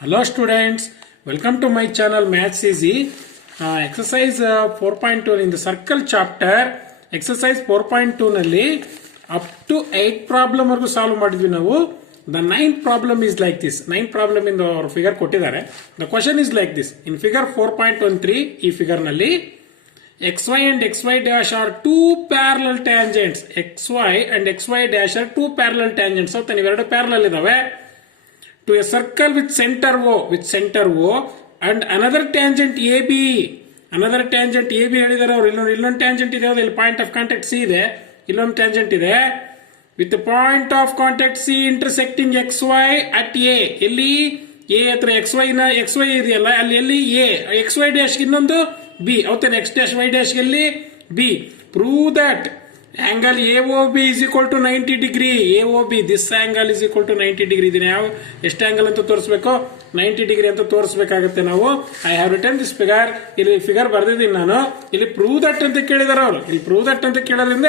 Hello students, welcome to my channel Maths Easy. Exercise 4.2 in the circle chapter, exercise 4.2 nalli up to 8 problem ವರೆಗೂ solve ಮಾಡಿದ್ವಿ ನಾವು. The 9th problem is like this. 9th problem in the figure ಕೊಟ್ಟಿದ್ದಾರೆ. The question is like this. In figure 4.13 ಈ figure ನಲ್ಲಿ xy and xy dash are two parallel tangents. xy and xy dash are two parallel tangents. So ಇವೆರಡು parallel ಇದಾವೆ. To a circle with center O and another tangent AB. Another tangent AB ಹೇಳಿದಾರೆ ಅವರು. ಇಲ್ಲೊಂದು tangent ಇದೆ, ಇಲ್ಲಿ point of contact C ಇದೆ, ಇಲ್ಲೊಂದು tangent ಇದೆ. With the point of contact C intersecting XY at A. ಎಲ್ಲಿ A ಹತ್ರ XY ಇದೆಯಲ್ಲ, ಅಲ್ಲಿ ಎಲ್ಲಿ A, XY dash ಇನ್ನೊಂದು B, ಹೌದಾನೆ, X dash Y dash ಎಲ್ಲಿ B. Prove that angle AOB is equal to 90 degree. AOB, this angle is equal to 90 degree. ಇದನ್ನ ಯಾವ ಎಷ್ಟು ಆಂಗಲ್ ಅಂತ ತೋರಿಸಬೇಕು, 90 ಡಿಗ್ರಿ ಅಂತ ತೋರಿಸಬೇಕಾಗುತ್ತೆ ನಾವು. I have written this figure. ಇಲ್ಲಿ ಫಿಗರ್ ಬರ್ದಿದ್ದೀನಿ ನಾನು. ಇಲ್ಲಿ ಪ್ರೂವ್ ದಟ್ ಅಂತ ಕೇಳಿದಾರೆ ಅವರು. ಇಲ್ಲಿ ಪ್ರೂವ್ ದಟ್ ಅಂತ ಕೇಳೋದ್ರಿಂದ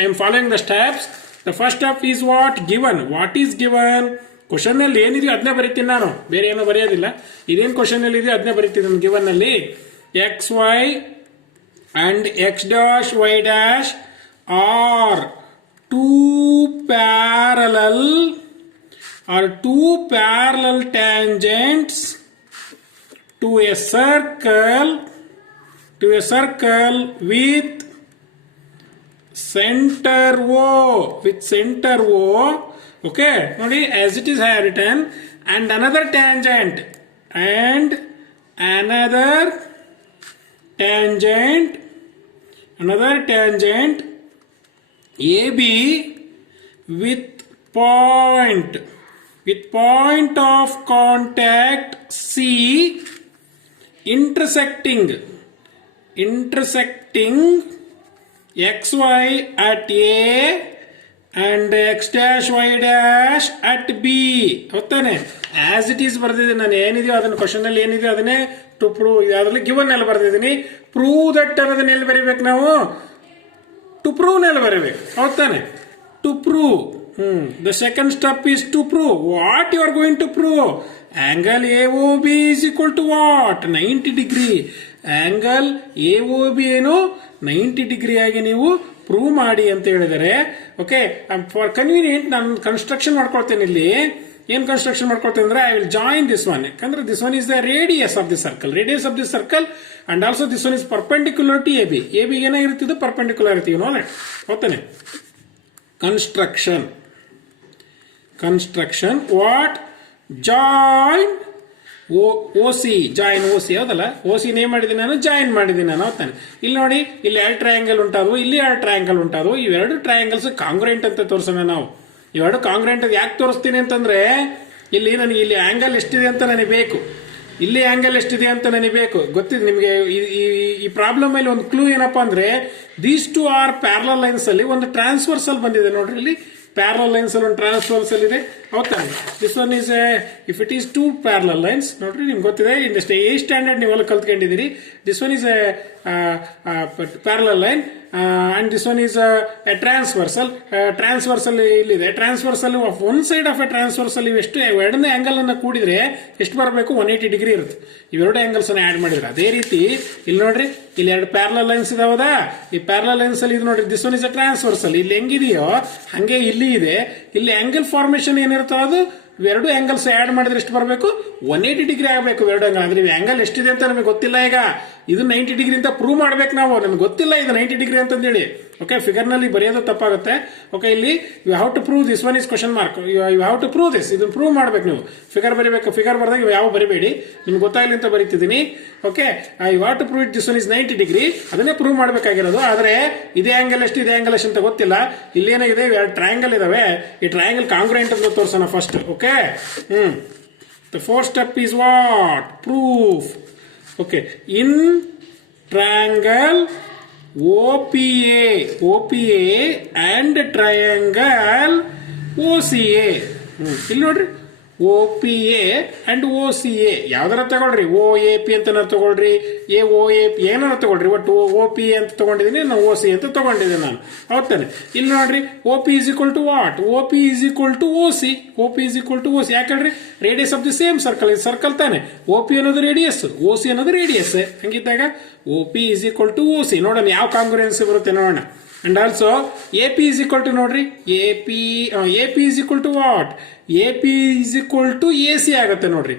I am following the steps. The first step is what given. What is given? Question ನಲ್ಲಿ ಏನಿದೆಯೋ ಅದನ್ನೇ ಬರೀತೀನಿ ನಾನು, ಬೇರೆ ಏನೋ ಬರೆಯೋದಿಲ್ಲ. ಇದೇನು ಕ್ವಶನ್ ನಲ್ಲಿ ಇದೆಯೋ ಅದನ್ನೇ ಬರೀತೀನಿ ಗಿವನ್ ನಲ್ಲಿ. X Y and X dash Y dash are two parallel tangents to a circle with center O. Okay, nodi as it is I have written, and another tangent AB with point of contact C intersecting XY at A and X dash Y dash at B. ಹೌದಾನೆ, as it is ಬರ್ದಿದ್ದೀನಿ ನಾನು. ಏನಿದೆಯೋ ಅದನ್ನ question ಅಲ್ಲಿ ಏನಿದೆಯೋ ಅದನ್ನೇ to prove, ಅದರಲ್ಲಿ given ಎಲ್ಲ ಬರ್ದಿದ್ದೀನಿ. ಪ್ರೂವ್ ದಟ್ ಅನ್ನೋದನ್ನ ಎಲ್ಲಿ ಬರೀಬೇಕು ನಾವು? ಟು ಪ್ರೂವ್ ನಲ್ಲಿ ಬರಬೇಕು, ಹೌದಾನೆ. To prove, the second step is to prove. What you are going to prove? Angle AOB is equal to what? 90 degree. Angle AOB ಏನು 90 ಡಿಗ್ರಿ ಆಗಿ ನೀವು ಪ್ರೂವ್ ಮಾಡಿ ಅಂತ ಹೇಳಿದರೆ. ಓಕೆ, ಫಾರ್ ಕನ್ವೀನಿಯಂಟ್ ನಾನು ಕನ್ಸ್ಟ್ರಕ್ಷನ್ ಮಾಡ್ಕೊಳ್ತೇನೆ. ಇಲ್ಲಿ ಏನ್ ಕನ್ಸ್ಟ್ರಕ್ಷನ್ ಮಾಡ್ಕೊಳ್ತೇನೆ ಅಂದ್ರೆ, I will join this one. ಯಾಕಂದ್ರೆ this one is the radius of the circle, and also this one is perpendicular to AB. AB ಏನಾಗಿರ್ತಿದ್ದು ಪರ್ಪೆಂಡಿಕ್ಯುಲರ್ ಇರ್ತೀವಿ ನೋಡ, ಹೌದಾನೆ. Construction what? ಜಾಯಿನ್ OC, ಹೌದಲ್ಲ. OC ನೇಮ್ ಮಾಡಿದ್ದೀನಿ ನಾನು, ಜಾಯಿನ್ ಮಾಡಿದ್ದೀನಿ ನಾನು, ಹೌದಾನೆ. ಇಲ್ಲಿ ನೋಡಿ, ಇಲ್ಲಿ 2 ಟ್ರಯಾಂಗಲ್ ಉಂಟಾದವು, ಇಲ್ಲಿ 2 ಟ್ರಯಾಂಗಲ್ ಉಂಟಾದವು. ಇವೆರಡು ಟ್ರಯಾಂಗಲ್ಸ್ ಕಾಂಗ್ರೆಂಟ್ ಅಂತ ತೋರಿಸೋಣ ನಾವು. ಇವೆರಡು ಕಾಂಗ್ರೆಂಟ್ ಅದು ಯಾಕೆ ತೋರಿಸ್ತೀನಿ ಅಂತಂದ್ರೆ, ಇಲ್ಲಿ ನನಗೆ ಇಲ್ಲಿ ಆಂಗಲ್ ಎಷ್ಟಿದೆ ಅಂತ ನನಗೆ ಬೇಕು, ಇಲ್ಲಿ ಆಂಗಲ್ ಎಷ್ಟಿದೆ ಅಂತ ನನಗೆ ಬೇಕು. ಗೊತ್ತಿದೆ ನಿಮಗೆ. ಈ ಪ್ರಾಬ್ಲಮ್ ಅಲ್ಲಿ ಒಂದು ಕ್ಲೂ ಏನಪ್ಪಾ ಅಂದ್ರೆ, these two are parallel lines ಅಲ್ಲಿ ಒಂದು ಟ್ರಾನ್ಸ್ವರ್ಸಲ್ ಬಂದಿದೆ ನೋಡ್ರಿ. ಇಲ್ಲಿ ಪ್ಯಾರಲಲ್ ಲೈನ್ಸ್ ಅಲ್ಲಿ ಒಂದು ಟ್ರಾನ್ಸ್ವರ್ಸಲ್ ಇದೆ, ಹೌದಾ. This one is if it is 2 parallel lines ನೋಡ್ರಿ, ನಿಮ್ಗೆ ಗೊತ್ತಿದೆ. ಇನ್ ಎ ಸ್ಟ್ಯಾಂಡರ್ಡ್ ನೀವೆಲ್ಲ ಕಲ್ತ್ಕೊಂಡಿದ್ದೀರಿ. This one is parallel line and this one is a transversal. Transversal ಇಲ್ಲಿದೆ. Transversal one side of a transversal ಇವೆಷ್ಟು ಎರಡನೇ ಆಂಗಲ್ ಅನ್ನ ಕೂಡಿದ್ರೆ ಎಷ್ಟು ಬರಬೇಕು? 180 ಡಿಗ್ರಿ ಇರುತ್ತೆ. ಇವೆರಡು ಆಂಗಲ್ಸ್ ಅನ್ನ ಆಡ್ ಮಾಡಿದ್ರೆ. ಅದೇ ರೀತಿ ಇಲ್ಲಿ ನೋಡ್ರಿ, ಇಲ್ಲಿ 2 ಪ್ಯಾರಲಲ್ ಲೈನ್ಸ್ ಇದಾವದಾ. ಈ ಪ್ಯಾರಲಲ್ ಲೈನ್ಸ್ ಅಲ್ಲಿ ಇದು ನೋಡ್ರಿ, this one is a transversal. ಇಲ್ಲಿ ಹೆಂಗಿದೆಯೋ ಹಂಗೆ ಇಲ್ಲಿ ಇದೆ. ಇಲ್ಲಿ ಆಂಗಲ್ ಫಾರ್ಮೇಶನ್ ಏನಿರುತ್ತೋ ಅದು ಇವೆರಡು ಆಂಗಲ್ಸ್ ಆಡ್ ಮಾಡಿದ್ರೆ ಎಷ್ಟು ಬರಬೇಕು? 180 ಡಿಗ್ರಿ ಆಗಬೇಕು ಎರಡು ಆಂಗಲ್. ಅಂದ್ರೆ ಆಂಗಲ್ ಎಷ್ಟಿದೆ ಅಂತ ನಮಗೆ ಗೊತ್ತಿಲ್ಲ. ಈಗ ಇದು 90 ಡಿಗ್ರಿ ಅಂತ ಪ್ರೂವ್ ಮಾಡ್ಬೇಕು ನಾವು. ನಮ್ಗೆ ಗೊತ್ತಿಲ್ಲ ಇದು 90 ಡಿಗ್ರಿ ಅಂತಂದೇಳಿ. ಓಕೆ, ಫಿಗರ್ ನಲ್ಲಿ ಬರೆಯೋದು ತಪ್ಪಾಗುತ್ತೆ. ಓಕೆ, ಇಲ್ಲಿ you have to prove this one is question mark. You have to prove this. ಇದನ್ನ ಪ್ರೂವ್ ಮಾಡ್ಬೇಕು ನೀವು. ಫಿಗರ್ ಬರೀಬೇಕು. ಫಿಗರ್ ಬರೆದಾಗ ಯಾವ ಬರಿಬೇಡಿ, ನಿಮ್ಗೆ ಗೊತ್ತಾಗ್ಲಿ ಅಂತ ಬರೀತಿದ್ದೀನಿ. Okay, you have to prove it this one is 90 degree. ಅದನ್ನೇ ಪ್ರೂವ್ ಮಾಡಬೇಕಾಗಿರೋದು. ಆದ್ರೆ ಇದೇ ಆಂಗಲ್ ಎಷ್ಟು, ಇದೇ ಆಂಗಲ್ ಎಷ್ಟು ಅಂತ ಗೊತ್ತಿಲ್ಲ. ಇಲ್ಲೇನಾಗಿದೆ, 2 ಟ್ರಯಾಂಗಲ್ ಇದಾವೆ. ಈ ಟ್ರಯಾಂಗಲ್ ಕಾಂಗ್ರೆಂಟ್ ಅಂತ ತೋರಿಸೋಣ first. Okay, the fourth step is what? Proof. Okay, in triangle OPA and triangle OCA. ಇಲ್ಲಿ ನೋಡ್ರಿ, O P A and O C A ಯಾವ್ದಾರ ತಗೊಳ್ರಿ, ಒ ಎ ಪಿ ಅಂತ ತಗೊಳ್ರಿ, ಎ ಒ ಎ ಪಿ ಏನಾರ ತಗೊಳ್ರಿ, ಒಟ್ಟು ಒ ಪಿ ಎ ಅಂತ ತಗೊಂಡಿದ್ದೀನಿ, ನಾನು ಒ ಸಿ ಅಂತ ತಗೊಂಡಿದ್ದೀನಿ ನಾನು. ಹೌದಾನೆ? ಇಲ್ಲಿ ನೋಡ್ರಿ, O P is equal to what? O P is equal to O C. O P is equal to O C. ಯಾಕಂದ್ರೆ radius of the same circle, ಇದು ಸರ್ಕಲ್ ತಾನೆ. ಒ ಪಿ ಅನ್ನೋದು ರೇಡಿಯಸ್, ಒ ಸಿ ಅನ್ನೋದು radius. ಹಂಗಿದ್ದಾಗ O P is equal to O C. ನೋಡೋಣ ಯಾವ ಕಾಂಗ್ರುಯೆನ್ಸಿ ಬರುತ್ತೆ ನೋಡೋಣ. And also AP is equal to ನೋಡ್ರಿ, AP is equal to what? AP is equal to AC ಆಗುತ್ತೆ ನೋಡ್ರಿ.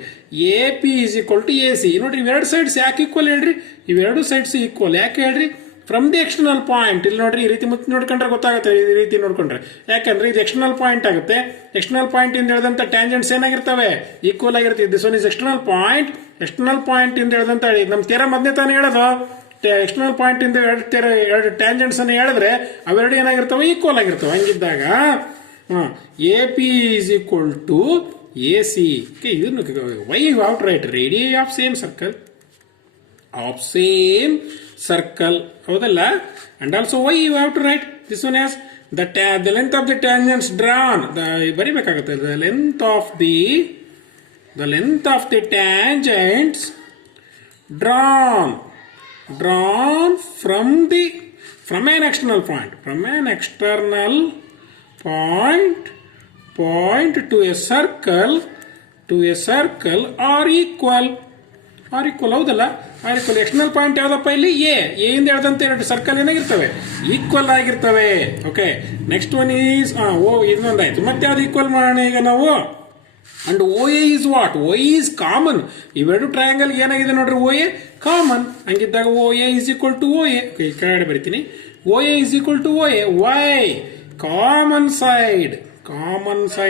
AP is equal to AC. ನೋಡ್ರಿ ಇವೆರಡು ಸೈಡ್ಸ್ ಯಾಕೆ ಈಕ್ವಲ್ ಹೇಳ್ರಿ? ಇವೆರಡು ಸೈಡ್ಸ್ ಈಕ್ವಲ್ ಯಾಕೆ ಹೇಳ್ರಿ? From the external point. ಇಲ್ಲಿ ನೋಡ್ರಿ ಈ ರೀತಿ ಮುಚ್ಚಿ ನೋಡ್ಕೊಂಡ್ರೆ ಗೊತ್ತಾಗುತ್ತೆ, ಈ ರೀತಿ ನೋಡ್ಕೊಂಡ್ರೆ. ಯಾಕಂದ್ರೆ ಇದು ಎಕ್ಸ್ಟರ್ನಲ್ ಪಾಯಿಂಟ್ ಆಗುತ್ತೆ. ಎಕ್ಸ್ಟರ್ನಲ್ ಪಾಯಿಂಟ್ ಇಂದ ಹೇಳಿದಂತ ಟ್ಯಾಂಜೆಂಟ್ಸ್ ಏನಾಗಿರ್ತವೆ? ಈಕ್ವಲ್ ಆಗಿರುತ್ತೆ. This one is external point. External point ಇಂದ ಹೇಳಿದಂತ ನಮ್ಮ ಥಿಯರಮ್ ಅದನ್ನೇ ತಾನೇ ಹೇಳೋದು. ಎಕ್ಸ್ಟರ್ನಲ್ ಪಾಯಿಂಟ್ ಇಂದ ಎರಡು ಟ್ಯಾಂಜೆಂಟ್ಸ್ ಅನ್ನು ಹೇಳಿದ್ರೆ ಅವೆರಡು ಏನಾಗಿರ್ತವೆ? ಈಕ್ವಲ್ ಆಗಿರ್ತವೆ. ಹಂಗಿದ್ದಾಗ A P is equal to A C. ಇದನ್ನು why you have to write radius of same circle. ಹೌದಲ್ಲ? And also why you have to write this one as the length of the tangents drawn. ಬರಿಬೇಕಾಗುತ್ತೆ the length of the tangents drawn from an external point to a circle are equal. ಹೌದಲ್ಲ? Are equal. External point ಯಾವ್ದಪ್ಪ ಇಲ್ಲಿ? A ಇಂದ ಹೇಳಿದಂತೆ ಎರಡು circle ಏನಾಗಿರ್ತವೆ? Equal ಆಗಿರ್ತವೆ. Okay, next one is ಇನ್ನೊಂದಾಯ್ತು. ಮತ್ತೆ ಯಾವ್ದು ಈಕ್ವಲ್ ಮಾಡೋಣ ಈಗ ನಾವು? And O A is what? O is common. ಇವೆರಡು ಟ್ರಯಾಂಗಲ್ ಏನಾಗಿದೆ ನೋಡ್ರಿ? O A common. ಹಂಗಿದ್ದಾಗ O A is equal to O A. ಈ ಕಡೆ ಬರಿತೀನಿ. O A is equal to O A. Why? Common side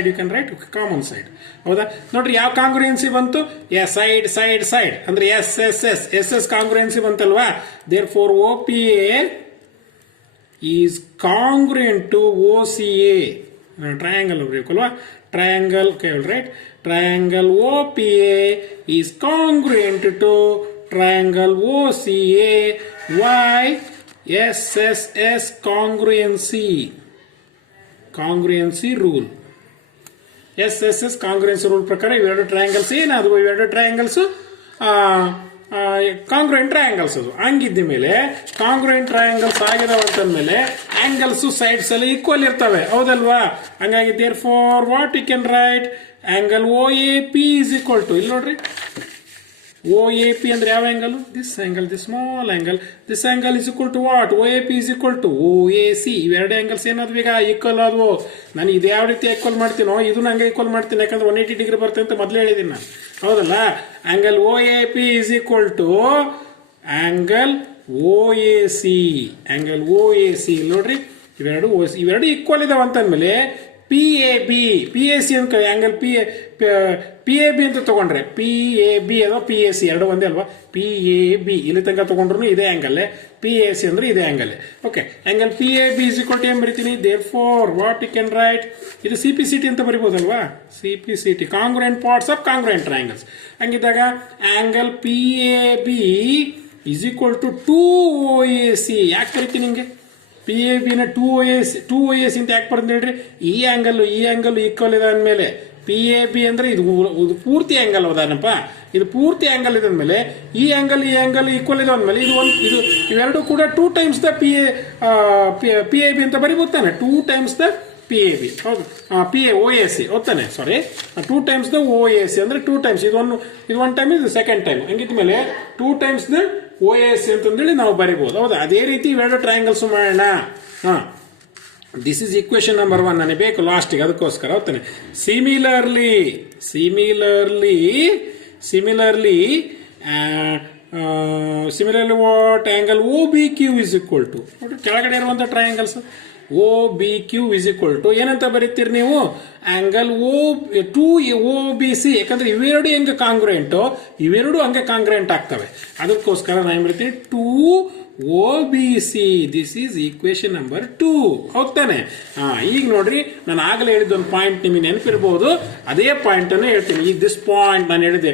you can write common side. ಹೌದಾ? ನೋಡ್ರಿ ಯಾವ ಕಾಂಗ್ರುಯೆನ್ಸಿ ಬಂತು? ಸೈಡ್ ಅಂದ್ರೆ ಎಸ್ ಕಾಂಗ್ರುಯೆನ್ಸಿ ಬಂತಲ್ವಾ? Therefore O P A is congruent to O C A. Triangle ಬರಬೇಕಲ್ವಾ? Triangle, okay, all right. Triangle OPA is congruent to triangle OCA. Why? SSS congruency rule. SSS congruency rule ಪ್ರಕಾರ ಇವೆರಡು triangles ಏನಾದವು? ಇವೆರಡು triangles ಕಾಂಗ್ರುಯೆಂಟ್ triangles. ಅದು ಹಂಗಿದ್ದ ಮೇಲೆ congruent triangles ಆಗಿದಾವ ಅಂತಂದ್ಮೇಲೆ angles sides ಅಲ್ಲಿ equal ಇರ್ತವೆ. ಹೌದಲ್ವಾ? ಹಂಗಾಗಿ therefore what you can write angle O A P is equal to, ಇಲ್ಲಿ ನೋಡ್ರಿ, ಓ ಎ ಪಿ ಅಂದ್ರೆ ಯಾವ angle? This angle, this small angle. This angle is equal to what? O A P is equal to O A C. ಇವೆರಡು angles ಏನಾದ್ವು ಈಗ? Equal ಆದವು. ನಾನು ಇದು ಯಾವ ರೀತಿ ಈಕ್ವಲ್ ಮಾಡ್ತೀನೋ ಇದು ನಂಗೆ ಈಕ್ವಲ್ ಮಾಡ್ತೀನಿ. ಯಾಕಂದ್ರೆ 180 ಡಿಗ್ರಿ ಬರುತ್ತೆ ಅಂತ ಮೊದಲೇ ಹೇಳಿದ್ದೀನಿ ನಾನು. ಹೌದಲ್ಲ? Angle O A P is equal to angle O A C. ನೋಡ್ರಿ ಇವೆರಡು ಈಕ್ವಲ್ ಇದಾವ ಅಂತಂದ್ಮೇಲೆ ಪಿ ಎ ಸಿ ಅಂತ ಆಂಗಲ್ ಪಿ ಎ ಬಿ ಅಂತ ತಗೊಂಡ್ರೆ ಪಿ ಎ ಬಿ ಅಥವಾ ಪಿ ಎ ಸಿ ಎರಡು ಒಂದೇ ಅಲ್ವಾ? ಪಿ ಎ ಬಿ ಇಲ್ಲಿ ತನಕ ತಗೊಂಡ್ರು ಇದೇ ಆಂಗಲ್. ಪಿ ಎ ಸಿ ಅಂದ್ರೆ ಇದೇ angle. Okay, angle P A B is equal to ಏನ್ ಬರಿತೀನಿ? Therefore what you can write, ಇದು ಸಿ ಪಿ ಸಿ ಟಿ ಅಂತ ಬರಿಬಹುದಲ್ವಾ? C P C T, congruent parts of congruent triangles. ಹಂಗಿದ್ದಾಗ angle P A B is equal to 2OAC. ಯಾಕೆ ಬರೀತೀನಿ ನಿಮಗೆ? P A ಬಿನ 2OAC ಅಂತ ಯಾಕೆ ಬರ್ತದೆ ಹೇಳ್ರಿ? ಈ ಆಂಗಲ್ ಈಕ್ವಲ್ ಇದೆ ಅಂದಮೇಲೆ ಪಿ ಎ ಬಿ ಅಂದ್ರೆ ಇದು ಪೂರ್ತಿ ಆಂಗಲ್ ಹೌದಾನಪ್ಪ? ಇದು ಪೂರ್ತಿ ಆಂಗಲ್ ಇದೆ ಅಂದಮೇಲೆ ಈ ಆಂಗಲ್ ಈಕ್ವಲ್ ಇದೆ ಅಂದಮೇಲೆ ಇದು ಇವೆರಡು ಕೂಡ 2 times the P A B ಅಂತ ಬರಿಬೋತಾನೆ. 2 times the P A B. ಹೌದು, P A O A C ಹೋಗ್ತಾನೆ. Sorry, 2 times the O A C ಅಂದ್ರೆ 2 times. ಇದು ಒನ್ ಟೈಮ್, ಇದು ಸೆಕೆಂಡ್ ಟೈಮ್. ಹಂಗಿದ್ಮೇಲೆ 2 times the O A C ಅಂತಂದೇಳಿ ನಾವು ಬರಿಬಹುದು. ಹೌದಾ? ಅದೇ ರೀತಿ ಇವೆರಡು ಟ್ರಯಾಂಗಲ್ಸ್ ಮಾಡೋಣ. ದಿಸ್ ಇಸ್ ಈಕ್ವೇಶನ್ ನಂಬರ್ 1 ನನಗೆ ಬೇಕು ಲಾಸ್ಟಿಗೆ, ಅದಕ್ಕೋಸ್ಕರ ಹೋಗ್ತಾನೆ. Similarly what angle O B Q is equal to, ಕೆಳಗಡೆ ಇರುವಂತ triangles O B Q is equal to ಏನಂತ ಬರೀತೀರಿ ನೀವು? Angle to O B C. ಯಾಕಂದ್ರೆ ಇವೆರಡು ಹೆಂಗೆ ಕಾಂಗ್ರುಯೆಂಟು, ಇವೆರಡು ಹಂಗೆ ಕಾಂಗ್ರುಯೆಂಟ್ ಆಗ್ತವೆ. ಅದಕ್ಕೋಸ್ಕರ ನಾನು ಬರೀತೀನಿ 2OBC. This is equation number 2. ಹೌದಾನೆ? ಈಗ ನೋಡ್ರಿ, ನಾನು ಆಗಲೇ ಹೇಳಿದ ಒಂದು ಪಾಯಿಂಟ್ ನಿಮಗೆ ನೆನಪಿರಬಹುದು. ಅದೇ ಪಾಯಿಂಟ್ ಅನ್ನು ಹೇಳ್ತೀನಿ. ಈಗ ದಿಸ್ ಪಾಯಿಂಟ್ ನಾನು ಹೇಳಿದೆ,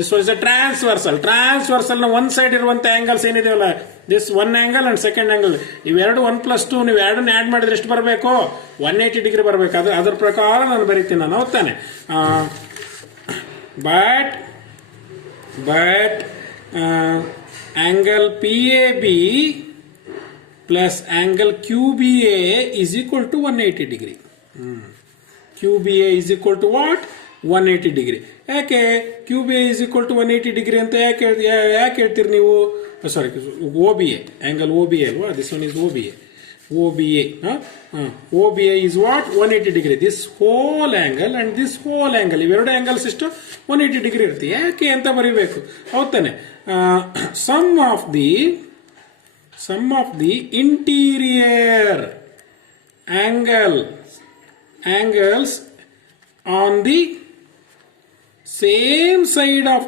ದಿಸ್ ವಾಸ್ ಅ ಟ್ರಾನ್ಸ್ವರ್ಸಲ್ ನ ಒನ್ ಸೈಡ್ ಇರುವಂತ ಆಂಗಲ್ಸ್ ಏನಿದೆಯಲ್ಲ, this one angle and second angle, ಇವೆರಡು 1+2 ನೀವು ಎರಡನ್ನ ಆಡ್ ಮಾಡಿದ್ರೆ ಎಷ್ಟು ಬರಬೇಕು? 180 ಡಿಗ್ರಿ ಬರಬೇಕು. ಅದ್ರ ಪ್ರಕಾರ ನಾನು ಬರೀತೀನಿ ನಾನು. ಹೌದಾನೆ? but angle PAB plus angle QBA is equal to 180 degree. QBA is equal to what? 180 degree. ಯಾಕೆ QBA is equal to 180 degree ಅಂತ ಯಾಕೆ ಹೇಳ್ತೀರಿ ನೀವು? ಸಾರಿ, OBA, angle OBA ಅಲ್ವಾ? This one is OBA. OBA is what? 180 degree. This whole angle and this whole angle, ಇವೆರಡು angles ಎಷ್ಟು? 180 degree ಇರುತ್ತೆ. ಯಾಕೆ ಅಂತ ಬರೀಬೇಕು, ಹೌದಾನೆ? Sum of the interior angles on the same side of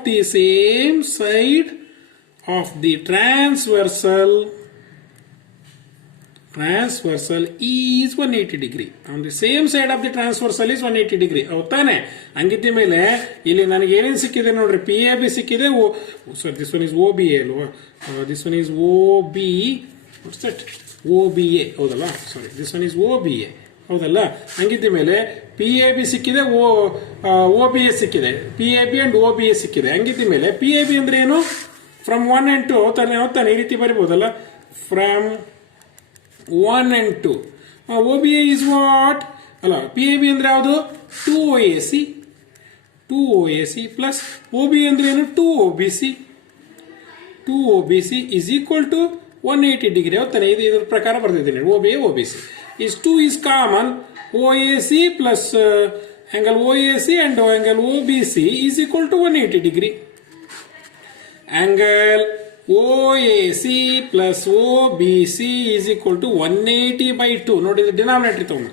the transversal is 180 degree. On the same side of the transversal is 180 degree. ಹೌದಾನೆ? ಹಂಗಿದ್ದ ಮೇಲೆ ಇಲ್ಲಿ ನನಗೆ ಏನೇನು ಸಿಕ್ಕಿದೆ ನೋಡ್ರಿ, PAB ಸಿಕ್ಕಿದೆ. ದಿಸ್ ಒನ್ ಇಸ್ OBA ಅಲ್ವಾ? ದಿಸ್ ಒನ್ ಇಸ್ OBA ಹೌದಲ್ಲ? ಸಾರಿ, this one is OBA ಹೌದಲ್ಲ? ಹಂಗಿದ್ದ ಮೇಲೆ PAB ಸಿಕ್ಕಿದೆ, OBA ಸಿಕ್ಕಿದೆ, PAB ಅಂಡ್ OBA ಸಿಕ್ಕಿದೆ. ಹಂಗಿದ್ದ ಮೇಲೆ PAB ಅಂದ್ರೆ ಏನು? From 1 and 2 ಹೌದಾನೆ? ಈ ರೀತಿ ಬರಿಬಹುದಲ್ಲ, from 1 and 2. OBA is what? ಅಲ್ಲ, PAB ಅಂದ್ರೆ ಯಾವುದು? 2OAC ಪ್ಲಸ್ OBA ಅಂದ್ರೆ ಏನು? 2OBC is equal to 180 degree. ಹೌದಾನೆ? ಇದ್ರ ಪ್ರಕಾರ ಬರ್ತಿದ್ದೀನಿ. OBC is 2 is common. OAC plus angle OAC and angle OBC is equal to 180 degree. Angle OAC plus OBC is equal to 180 by 2. ನೋಡಿ, ಇದು denominator ತಗೊಂಡು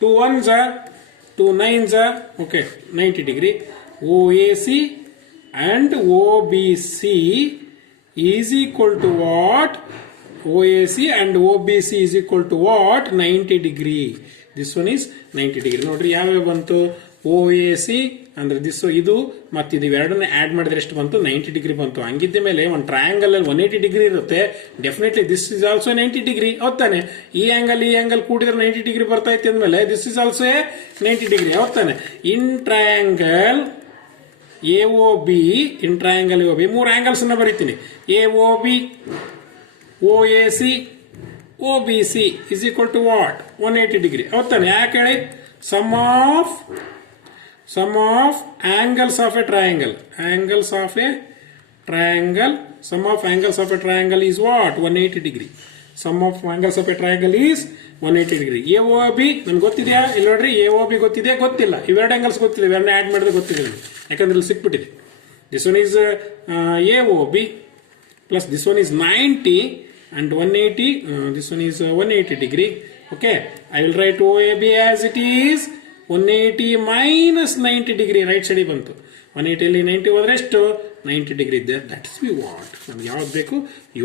2 1s 2 9s, okay, 90 degree. OAC and OBC is equal to what? OAC and OBC is equal to what? 90 degree. This one is 90 degree. ನೋಡ್ರಿ ಯಾವ್ಯಾವ ಬಂತು? OAC ಅಂದ್ರೆ ಇದು ಮತ್ತು ಇದು ಎರಡನ್ನ ಆಡ್ ಮಾಡಿದ್ರೆ ಎಷ್ಟು ಬಂತು? 90 ಡಿಗ್ರಿ ಬಂತು. ಹಂಗಿದ್ದ ಮೇಲೆ ಒಂದು ಟ್ರಯಾಂಗಲ್ ಅಲ್ಲಿ 180 ಡಿಗ್ರಿ ಇರುತ್ತೆ. Definitely this is also 90 degree. ಹೌದಾನೆ? ಈ ಆಂಗಲ್ ಕೂಡಿದ್ರೆ 90 ಡಿಗ್ರಿ ಬರ್ತಾ ಇತ್ತು ಅಂದ್ಮೇಲೆ ದಿಸ್ ಇಸ್ ಆಲ್ಸೋ 90 ಡಿಗ್ರಿ. ಹೌದಾನೆ? ಇನ್ ಟ್ರಯಾಂಗಲ್ AOB, ಮೂರು ಆಂಗಲ್ಸ್ ಅನ್ನ ಬರೀತೀನಿ. AOB, OAC, OBC is equal to what? 180 degree. ಹೌದಾನೆ? ಯಾಕೆ ಹೇಳಿ? Sum of angles of a triangle. Sum of angles of a triangle is what? 180 degree. Sum of angles of a triangle is 180 degree. AOB ನಮ್ಗೆ ಗೊತ್ತಿದೆಯಾ? ಇಲ್ಲಿ ನೋಡ್ರಿ, AOB ಗೊತ್ತಿದೆಯಾ? ಗೊತ್ತಿಲ್ಲ. ಇವೆರಡು angles ಗೊತ್ತಿಲ್ಲ. ಇವೆರಡನ್ನ ಆಡ್ ಮಾಡಿದ್ರೆ ಗೊತ್ತಿದೆ ನಮಗೆ, ಯಾಕಂದ್ರೆ ಇಲ್ಲಿ ಸಿಕ್ಬಿಟ್ಟಿದೆ. This one is AOB plus this one is 90 and 180. This one is 180 degree. Okay, I will write OAB as it is 180 minus 90 degree. Right side ಬಂತು. 180 ಅಲ್ಲಿ 90 ಹೋದ್ರೆ ಎಷ್ಟು? 90 degree. That is what ನಮ್ಗೆ ಯಾವ್ದು ಬೇಕು?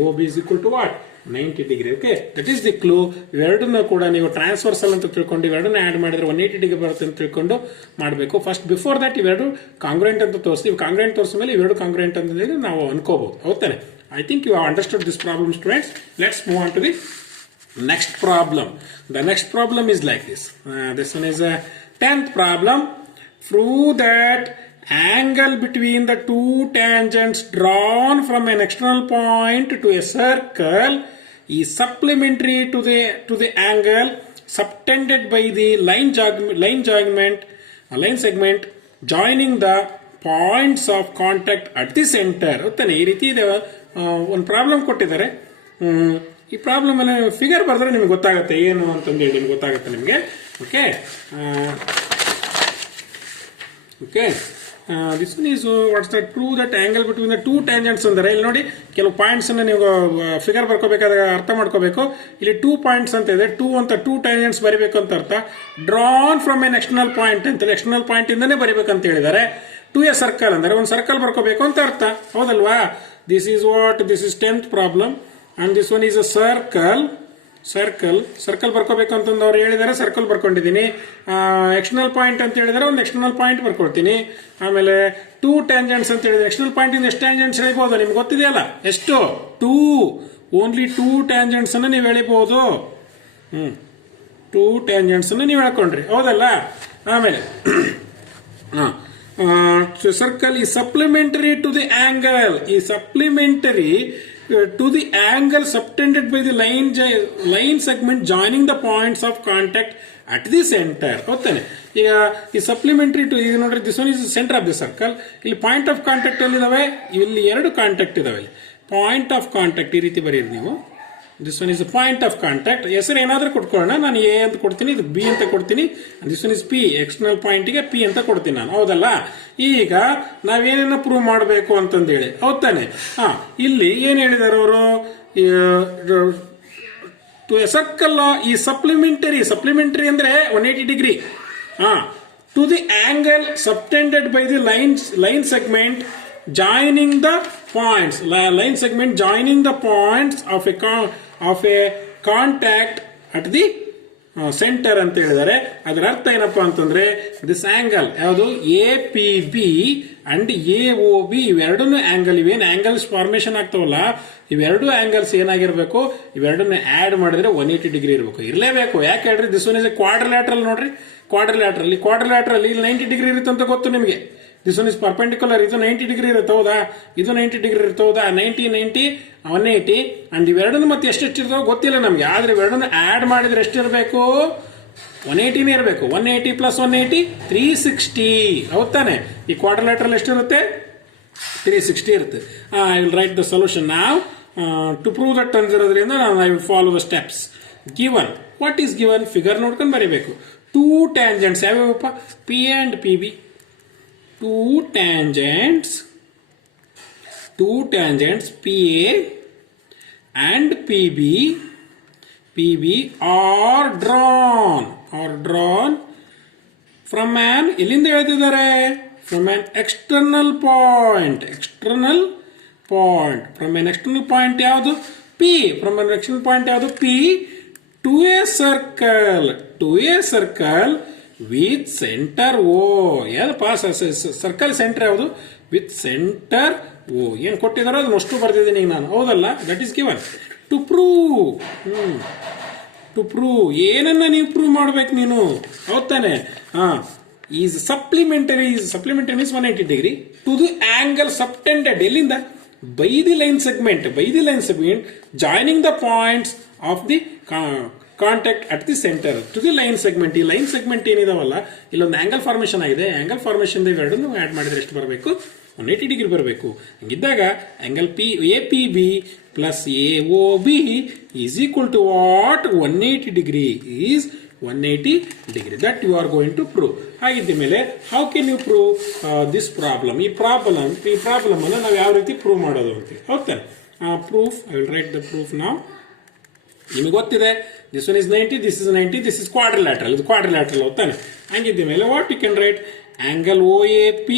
OB is equal to what? 90 degree. Okay, that is the clue. ಇವೆರಡನ್ನ ಕೂಡ ನೀವು ಟ್ರಾನ್ಸ್ಫರ್ಸಲ್ ಅಂತ ತಿಳ್ಕೊಂಡು ಇವೆರಡನ್ನ ಆಡ್ ಮಾಡಿದ್ರೆ 180 ಡಿಗ್ರಿ ಬರುತ್ತೆ ಅಂತ ತಿಳ್ಕೊಂಡು ಮಾಡಬೇಕು. ಫಸ್ಟ್ ಬಿಫೋರ್ ದಟ್ ಇವೆರಡು ಕಾಂಗ್ರೆಂಟ್ ಅಂತ ತೋರಿಸ್ತೀವಿ. ಕಾಂಗ್ರೆಂಟ್ ತೋರಿಸಿದ ಮೇಲೆ ಇವೆರಡು ಕಾಂಗ್ರೆಂಟ್ ಅಂತ ನಾವು ಅನ್ಕೋಬಹುದು. ಹೌದಾನೆ? I think you have understood this problem, students. Let's move on to the next problem. The next problem is like this. This one is a 10th problem. Prove that angle between the two tangents drawn from an external point to a circle is supplementary to the angle subtended by the line segment joining the points of contact at the center. ಗೊತ್ತಾನೆ? ಈ ರೀತಿ ಇದೆ. ಒಂದು problem ಕೊಟ್ಟಿದ್ದಾರೆ. ಈ problem ಅಲ್ಲಿ figure ಬರೆದ್ರೆ ನಿಮ್ಗೆ ಗೊತ್ತಾಗುತ್ತೆ ಏನು ಅಂತಂದೇಳಿ, ನಿಮ್ಗೆ ಗೊತ್ತಾಗುತ್ತೆ ನಿಮಗೆ. Okay, this one is what's that? Prove that angle between the two tangents ಅಂದರೆ ಇಲ್ಲಿ ನೋಡಿ, ಕೆಲವು ಪಾಯಿಂಟ್ಸ್ ಅನ್ನ ನೀವು ಫಿಗರ್ ಬರ್ಕೋಬೇಕಾದಾಗ ಅರ್ಥ ಮಾಡ್ಕೋಬೇಕು. ಇಲ್ಲಿ 2 ಪಾಯಿಂಟ್ಸ್ ಅಂತ ಇದೆ. 2 ಅಂತ 2 ಟ್ಯಾಂಜೆಂಟ್ಸ್ ಬರಿಬೇಕು ಅಂತ ಅರ್ಥ. Drawn from N external point ಅಂತ ಎಕ್ಸ್ಟರ್ನಲ್ ಪಾಯಿಂಟ್ ಇಂದಾನೆ ಬರಿಬೇಕಂತ ಹೇಳಿದ್ದಾರೆ. ಟು ಎ ಸರ್ಕಲ್ ಅಂದರೆ ಒಂದು ಸರ್ಕಲ್ ಬರ್ಕೋಬೇಕು ಅಂತ ಅರ್ಥ. ಹೌದಲ್ವಾ? This is 10th problem, and this one is a circle ಬರ್ಕೋಬೇಕು ಅಂತಂದು ಅವ್ರು ಹೇಳಿದಾರೆ. ಸರ್ಕಲ್ ಬರ್ಕೊಂಡಿದ್ದೀನಿ. ಎಕ್ಸ್ಟರ್ನಲ್ ಪಾಯಿಂಟ್ ಅಂತ ಹೇಳಿದಾರೆ, ಒಂದು ಎಕ್ಸ್ಟರ್ನಲ್ ಪಾಯಿಂಟ್ ಬರ್ಕೊಳ್ತೀನಿ. ಆಮೇಲೆ 2 ಟ್ಯಾಂಜೆಂಟ್ಸ್ ಅಂತ ಹೇಳಿದ್ರೆ ಎಕ್ಸ್ಟರ್ನಲ್ ಪಾಯಿಂಟ್ ಇಂದ ಎಷ್ಟು ಟ್ಯಾಂಜೆಂಟ್ಸ್ ಹೇಳ್ಬೋದು ನಿಮ್ಗೆ ಗೊತ್ತಿದೆಯಲ್ಲ? ಎಷ್ಟು? 2. ಓನ್ಲಿ 2 ಟ್ಯಾಂಜೆಂಟ್ಸ್ ಅನ್ನು ನೀವು ಎಳಿಬಹುದು. 2 ಟ್ಯಾಂಜೆಂಟ್ಸ್ ಅನ್ನು ನೀವು ಹೇಳ್ಕೊಂಡ್ರಿ. ಹೌದಲ್ಲ? ಆಮೇಲೆ circle is supplementary to the angle, is supplementary to the angle subtended by the line segment joining the points of contact at the centre. ಗೊತ್ತಾನೆ. ಈಗ ಈ ಸಪ್ಲಿಮೆಂಟರಿ ಟು ಈಗ ನೋಡ್ರಿ, this one is centre of the circle. ಇಲ್ಲಿ point of contact ಅಲ್ಲಿ ಇದಾವೆ, ಇಲ್ಲಿ 2 contact ಇದಾವೆ. ಇಲ್ಲಿ ಪಾಯಿಂಟ್ ಆಫ್ ಕಾಂಟ್ಯಾಕ್ಟ್ ಈ ರೀತಿ ಬರೀರಿ ನೀವು. This one is point of contact. ಹೆಸರು ಏನಾದ್ರೂ ಕೊಟ್ಕೊಳ್ಳೋಣ, ನಾನು ಎ ಅಂತ ಕೊಡ್ತೀನಿ, ಇದು ಬಿ ಅಂತ ಕೊಡ್ತೀನಿ. This one is P, external ಪಾಯಿಂಟ್ಗೆ ಪಿ ಅಂತ ಕೊಡ್ತೀನಿ ನಾನು. ಹೌದಲ್ಲ? ಈಗ ನಾವೇನೇನೋ ಪ್ರೂವ್ ಮಾಡಬೇಕು ಅಂತಂದೇಳಿ, ಹೌದ್ ತಾನೆ? ಇಲ್ಲಿ ಏನ್ ಹೇಳಿದಾರೆ ಅವರು, to a circle is supplementary ಅಂದ್ರೆ 180 degree to the angle subtended by the line segment joining the points, line segment joining the points of a contact at the centre ಅಂತ ಹೇಳಿದ್ದಾರೆ. ಅದರ ಅರ್ಥ ಏನಪ್ಪಾ ಅಂತಂದ್ರೆ, ದಿಸ್ ಆಂಗಲ್ ಯಾವುದು APB ಅಂಡ್ AOB ಇವೆರಡೂ angle, ಇವೇನು ಆಂಗಲ್ಸ್ ಫಾರ್ಮೇಶನ್ ಆಗ್ತಾವಲ್ಲ, ಇವೆರಡು ಆಂಗಲ್ಸ್ ಏನಾಗಿರ್ಬೇಕು, ಇವೆರಡನ್ನ ಆಡ್ ಮಾಡಿದ್ರೆ 180 ಡಿಗ್ರಿ ಇರಬೇಕು, ಇರಲೇಬೇಕು. ಯಾಕೆ ಹೇಳ್ರಿ, ದಿಸ್ ಒನ್ ಇಸ್ ಕ್ವಾಡ್ರಿಲ್ಯಾಟ್ರಲ್. ನೋಡ್ರಿ, ಕ್ವಾಡ್ರಿಲ್ಯಾಟ್ರಲ್ ಇಲ್ಲಿ 90 ಡಿಗ್ರಿ ಇರುತ್ತೆ ಅಂತ ಗೊತ್ತು ನಿಮಗೆ. ದಿಸ್ ಒನ್ ಇಸ್ ಪರ್ಪೆಂಡಿಕ್ಯುಲರ್, ಇದು 90 ಡಿಗ್ರಿ ಇರುತ್ತೆ. ಹೌದಾ? ಇದು 90 ಡಿಗ್ರಿ ಇರುತ್ತೆ. ಹೌದಾ? 90 180 ಅಂಡ್ ಇವೆರಡನ್ನು ಮತ್ತೆ ಎಷ್ಟೆಷ್ಟು ಇರ್ತಾವ ಗೊತ್ತಿಲ್ಲ ನಮ್ಗೆ. ಆದ್ರೆ ಇವೆರಡನ್ನು ಆಡ್ ಮಾಡಿದ್ರೆ ಎಷ್ಟಿರಬೇಕು, 180 ಇರಬೇಕು. 180 ಪ್ಲಸ್ 180 360. ಹೌದ್ ತಾನೆ? ಈ ಕ್ವಾಡ್ರಿಲ್ಯಾಟ್ರಲ್ ಎಷ್ಟಿರುತ್ತೆ, 360 ಇರುತ್ತೆ. I will write the solution ನಾವ್. ಟು ಪ್ರೂವ್ ದಟ್ ಅಂದಿರೋದ್ರಿಂದ I will follow the steps given. What is given? Figure ನೋಡ್ಕೊಂಡು ಬರೀಬೇಕು. 2 ಟ್ಯಾಂಜೆಂಟ್ಸ್ ಯಾವ್ಯಾವಪ್ಪ, P and PB. 2 tangents PA and PB are drawn from an, ಎಲ್ಲಿಂದ ಹೇಳ್ತಿದ್ದಾರೆ, from an external point from an external point ಯಾವುದು, P, from an external point ಯಾವುದು, P, to a circle with center O. ಯಾವ್ದಪ್ಪ circle centre ಯಾವುದು, with centre O. ಏನ್ ಕೊಟ್ಟಿದಾರೋ ಅದನ್ನ ಅಷ್ಟು ಬರ್ತಿದ್ದೀನಿ ನಾನು. ಹೌದಲ್ಲ? That is given. To prove ಏನನ್ನ ನೀವು ಪ್ರೂವ್ ಮಾಡ್ಬೇಕು ನೀನು. ಹೌದ್ ತಾನೆ? Is supplementary means 180 degree to the angle subtended, ಎಲ್ಲಿಂದ, by the line segment joining the points of the contact at the centre to the line segment. ಈ line segment ಏನಿದಾವಲ್ಲ, ಇಲ್ಲೊಂದು ಆಂಗಲ್ ಫಾರ್ಮೇಶನ್ ಆಗಿದೆ. ಆಂಗಲ್ ಫಾರ್ಮೇಶನ್ ಇವೆರಡನ್ನು add ಮಾಡಿದ್ರೆ ಎಷ್ಟು ಬರಬೇಕು, 180 degree ಬರಬೇಕು. ಹಂಗಿದ್ದಾಗ angle APB plus AOB is equal to what, 180 degree is 180 degree. That you are going to prove. ಹಾಗಿದ್ದ ಮೇಲೆ how can you prove this problem? ಈ ಪ್ರಾಬ್ಲಮ್ ಅನ್ನು ನಾವು ಯಾವ ರೀತಿ ಪ್ರೂವ್ ಮಾಡೋದು ಅಂತ. ಹೌದಾ? Proof, I will write the proof ನಾವು. ನಿಮಗೆ ಗೊತ್ತಿದೆ, this one is 90, this is 90, this is quadrilateral, ಇದು ಕ್ವಾಡ್ರಿಲ್ಯಾಟ್ರಲ್. ಹೋಗ್ತಾನೆ? ಹಂಗಿದ್ದ ಮೇಲೆ what you can write, angle OAP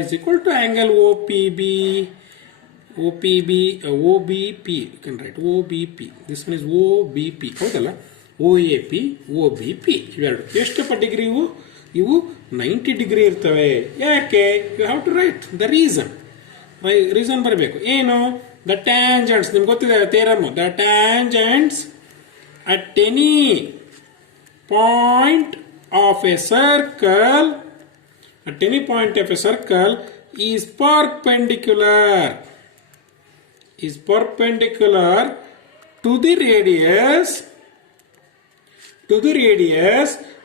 is equal to angle OPB, OBP. You can write OBP. This one is OBP. ಹೌದಲ್ಲ? OAP, OBP ಇವೆರಡು ಎಷ್ಟಪ್ಪ degree? ಇವು 90 degree ಇರ್ತವೆ. ಯಾಕೆ? You have to write the reason ಬರಬೇಕು. ಏನು? ದ ಟ್ಯಾಂಜೆಂಟ್ಸ್, ನಿಮ್ಗೆ ಗೊತ್ತಿದೆ theorem. The tangents at any point of a circle is perpendicular to the radius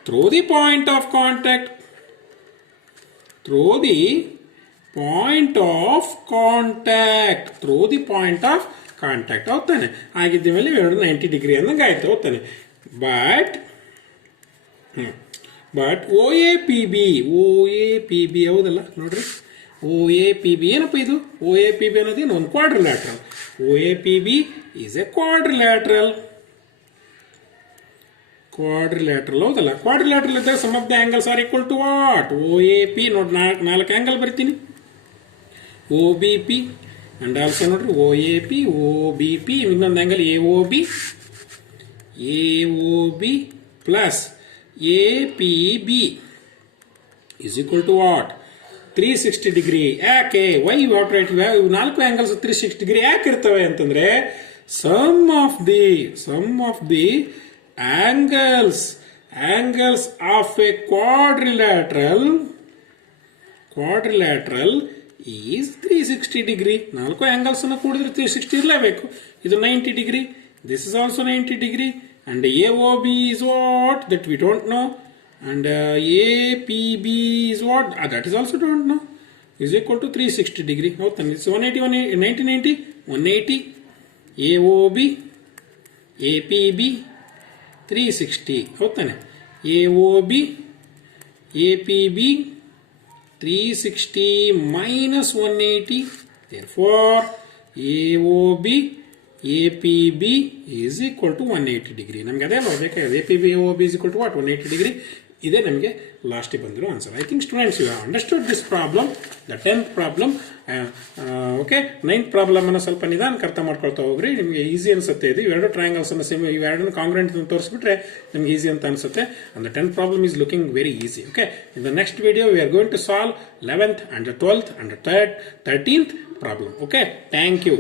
through the point of contact ಹೌದಾನೆ? ಆಗಿದ್ದ ಮೇಲೆ 90 ಡಿಗ್ರಿ ಅಂದಂಗೆ ಆಯ್ತು. ಹೌದಾನೆ? ಬಟ್ OAPB ಹೌದಲ್ಲ? ನೋಡ್ರಿ, OAPB ಏನಪ್ಪ ಇದು? OAPB ಅನ್ನೋದೇನು? ಒಂದು quadrilateral. OAPB is a quadrilateral. ಹೌದಲ್ಲ? ಕ್ವಾಡ್ರಿಲ್ಯಾಟ್ರಲ್ ಇದ್ದಾಗ sum of the angles are equal to what? OAP. ನೋಡಿ, 4 ಆಂಗಲ್ ಬರ್ತೀನಿ. OBP ಅಂಡ್ ಆಲ್ಸೋ ನೋಡ್ರಿ OAP, OBP, ಇನ್ನೊಂದು angle AOB plus APB is equal to what? 360 degree. ಯಾಕೆ? Why you have to write? 4 angles 360 degree ಯಾಕೆ ಇರ್ತವೆ ಅಂತಂದ್ರೆ, sum of the angles of a quadrilateral quadrilateral is 360 degree. 4 angles ಅನ್ನು ಕೂಡಿದ್ರೆ 360 ಇರಲೇಬೇಕು. ಇದು 90 degree. This is also 90 degree. And AOB is what? That we don't know. And APB is what? That is also don't know. Is equal to 360 degree. ಹೌದು, it's 180, 90, 90, 180. AOB, APB, 360. ಹೌದು ತಾನೆ? AOB, APB, 360 minus 180. Therefore, AOB, APB is equal to 180 degree. ನಮಗೆ ಅದೇ ಬೇಕಾಗಿದೆ. APB, AOB is equal to what? 180 degree. ಇದೇ ನಮಗೆ ಲಾಸ್ಟಿಗೆ ಬಂದಿರೋ answer. I think students you have understood this problem, the 10th problem. Okay, 9th problem ಅನ್ನು ಸ್ವಲ್ಪ ನಿಧಾನಕ್ಕೆ ಅರ್ಥ ಮಾಡ್ಕೊಳ್ತಾ ಹೋಗ್ರಿ. ನಿಮಗೆ ಈಸಿ ಅನ್ಸುತ್ತೆ. ಇದು ಇವೆರಡು ಟ್ರಯಾಂಗಲ್ಸ್ ಅನ್ನು ಸೇಮ್, ಇವೆರಡನ್ನು ಕಾಂಗ್ರೆಂಟ್ ತೋರಿಸ್ಬಿಟ್ರೆ ನಿಮ್ಗೆ ಈಸಿ ಅಂತ ಅನ್ಸುತ್ತೆ. And the 10th problem is looking very easy. Okay, in the next video we are going to solve 11th and the 12th and the 13th problem. Okay, thank you.